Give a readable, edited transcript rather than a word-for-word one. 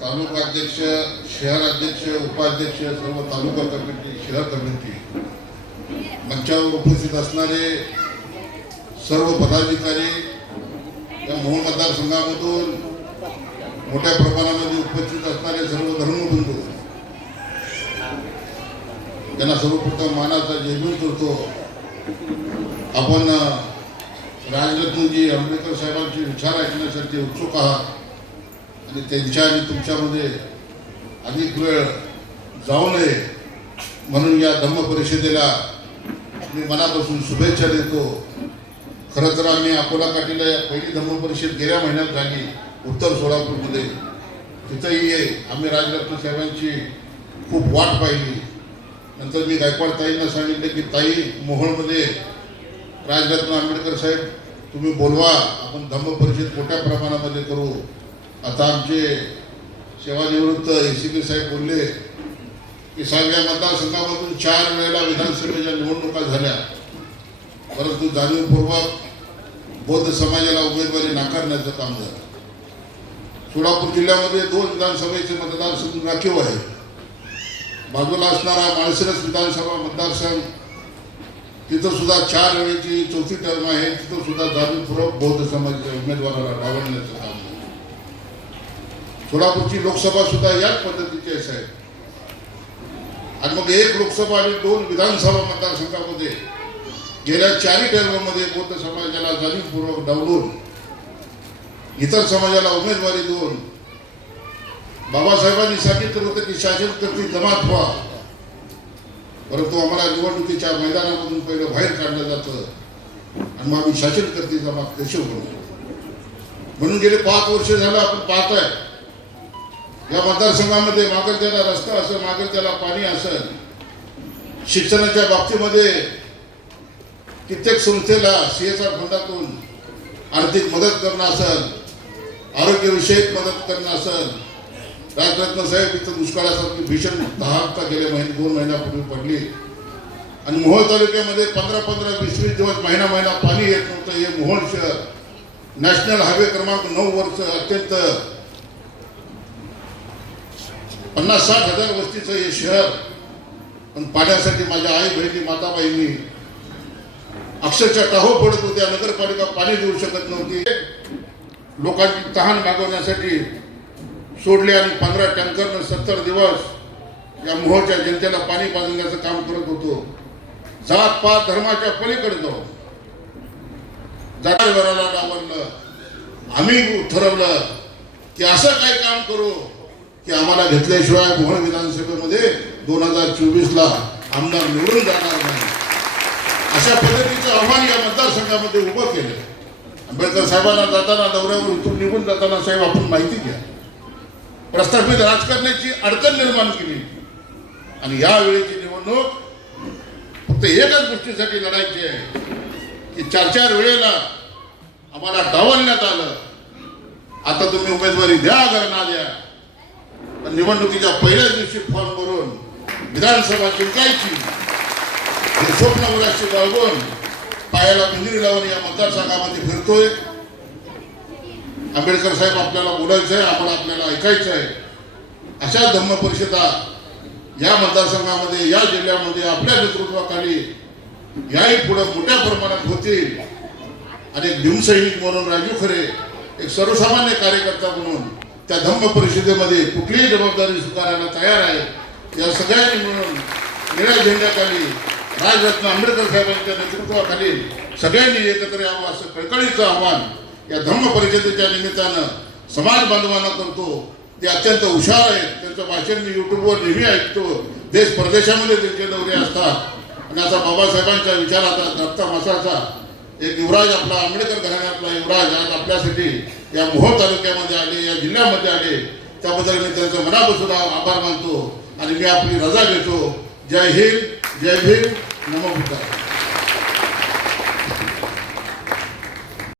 तालुका अध्यक्ष, शहर अध्यक्ष, उपाध्यक्ष, सर्व तालुका कमिटी, शहर कमिटी, मंचावर उपस्थित असणारे सर्व पदाधिकारी, या मोहोळ मतदारसंघामधून मोठ्या प्रमाणामध्ये उपस्थित असणारे सर्व धर्मबंधू, त्यांना सर्वप्रथम मानाचा जयभीम करतो. आपण राजरत्नजी आंबेडकर साहेबांचे विचार ऐकण्यासाठी उत्सुक आहात आणि त्यांच्या आणि तुमच्यामध्ये अधिक वेळ जाऊ नये म्हणून या धम्म परिषदेला मी मनापासून शुभेच्छा देतो. खरं तर आम्ही अकोला काठीला पहिली धम्म परिषद गेल्या महिन्यात झाली उत्तर सोलापूरमध्ये. तिथंही आम्ही राजरत्न साहेबांची खूप वाट पाहिली. नंतर मी गायकवाड ताईंना सांगितले की ताई, मोहोळमध्ये राजरत्न आंबेडकर साहेब तुम्ही बोलवा, आपण धम्म परिषद मोठ्या प्रमाणामध्ये करू. आता आमचे सेवानिवृत्त ACP साहेब बोलले की 6व्या मतदारसंघामधून 4 वेळेला विधानसभेच्या निवडणुका झाल्या, परंतु जाणीवपूर्वक बौद्ध समाजाला उमेदवारी नाकारण्याचं काम झालं. सोलापूर जिल्ह्यामध्ये 2 विधानसभेचे मतदारसंघ राखीव आहे. बाजूला असणारा माळशिरस विधानसभा मतदारसंघ, तिथं सुद्धा 4 वेळेची 4थी टर्म आहे. तिथं सुद्धा जाणीवपूर्वक बौद्ध समाजाच्या उमेदवाराला डावलण्याचं काम झालं. सोलापूरची लोकसभा सुद्धा याच पद्धतीची आहे. आणि मग 1 लोकसभा आणि 2 विधानसभा मतदारसंघामध्ये गेल्या 4 टर्ममध्ये बौद्ध समाजाला जाणीवपूर्वक डावलून इतर समाजाला उमेदवारी देऊन बाबासाहेबांनी सांगितलं होतं की शासन करती जमात व्हा, परंतु आम्हाला निवडणुकीच्या मैदानामधून पहिलं बाहेर काढलं जातं आणि मग आम्ही शासन करती जमात कशी बनवतो. म्हणून गेले 5 वर्ष झालं आपण पाहतोय या मतदारसंघामध्ये मागं त्याला रस्ता असेल, मागं त्याला पाणी असेल, शिक्षणाच्या बाबतीमध्ये कित्येक संस्थेला CSR फंडातून आर्थिक मदत करणं असेल, आरोग्यविषयक मदत करणं असेल. राजरत्न साहेब इथं दुष्काळासारखी भीषण दहावता गेले 2 महिन्यापूर्वी पडली आणि मोहोळ तालुक्यामध्ये 15-15, 20-20 दिवस महिना पाणी येत नव्हतं. हे मोहोळ शहर नॅशनल हायवे क्रमांक 9 वर्ष अत्यंत 50-60 हजार वस्तीचं हे शहर, पण पाण्यासाठी माझ्या आई बहिणी, माताबाईंनी अक्षरशः टाहो पडत होत्या. नगरपालिका पाणी देऊ शकत नव्हती. लोकांची तहान मागवण्यासाठी सोडले आणि 15 टँकरनं 70 दिवस या मोहोळच्या जनतेला पाणी पाजण्याचं काम करत होतो. जात पात धर्माच्या पलीकडे जाऊ जातीवराला डावललं. आम्ही ठरवलं की असं काय काम करू की आम्हाला घेतल्याशिवाय मोहोळ विधानसभेमध्ये 2024ला आमदार निवडून जाणार नाही. अशा पद्धतीचं आव्हान या मतदारसंघामध्ये उभं केलं. आंबेडकर साहेबांना जाताना दौऱ्यावर उतरून निघून जाताना साहेब आपण माहिती घ्या, प्रस्थापित राजकारणाची अडचण निर्माण केली आणि यावेळेची निवडणूक फक्त एकच गोष्टीसाठी लढायची आहे की 4-4 वेळेला आम्हाला डावलण्यात आलं. आता तुम्ही उमेदवारी द्या अगर ना द्या, पण निवडणुकीच्या पहिल्याच दिवशी फॉर्म भरून विधानसभा जिंकायची हे स्वप्न मुलाशी बाळगून पायाला पिंजरी लावून या मतदारसंघामध्ये फिरतोय. आंबेडकर साहेब आपल्याला बोलायचं आहे, आपल्याला ऐकायचं आहे. अशा धम्म परिषदा या मतदारसंघामध्ये, या जिल्ह्यामध्ये आपल्या नेतृत्वाखाली याही पुढे मोठ्या प्रमाणात होतील. आणि एक भीमसैनिक म्हणून राजू खरे, एक सर्वसामान्य कार्यकर्ता म्हणून त्या धम्म परिषदेमध्ये कुठलीही जबाबदारी स्वीकारायला तयार आहे. या सगळ्यांनी मिळून निळ्या झेंड्याखाली राजरत्न आंबेडकर साहेबांच्या नेतृत्वाखाली सगळ्यांनी एकत्र यावं असं कळकळीचं आव्हान या धम्म परिषदेच्या निमित्तानं समाज बांधवांना करतो. ते अत्यंत हुशार आहेत. त्यांचं भाषण मी YouTubeवर नेहमी ऐकतो. देश परदेशामध्ये त्यांचे दौरे असतात. आणि आता बाबासाहेबांच्या विचाराचा रक्ता मसाचा एक युवराज, आपला आंबेडकर घराण्यातला युवराज आज आपल्यासाठी या मोहोळ तालुक्यामध्ये आले, या जिल्ह्यामध्ये आले. त्याबद्दल मी त्यांचं मनापासून आभार मानतो आणि मी आपली रजा घेतो. जय हिंद, जय भीम, नमो बुद्धाय.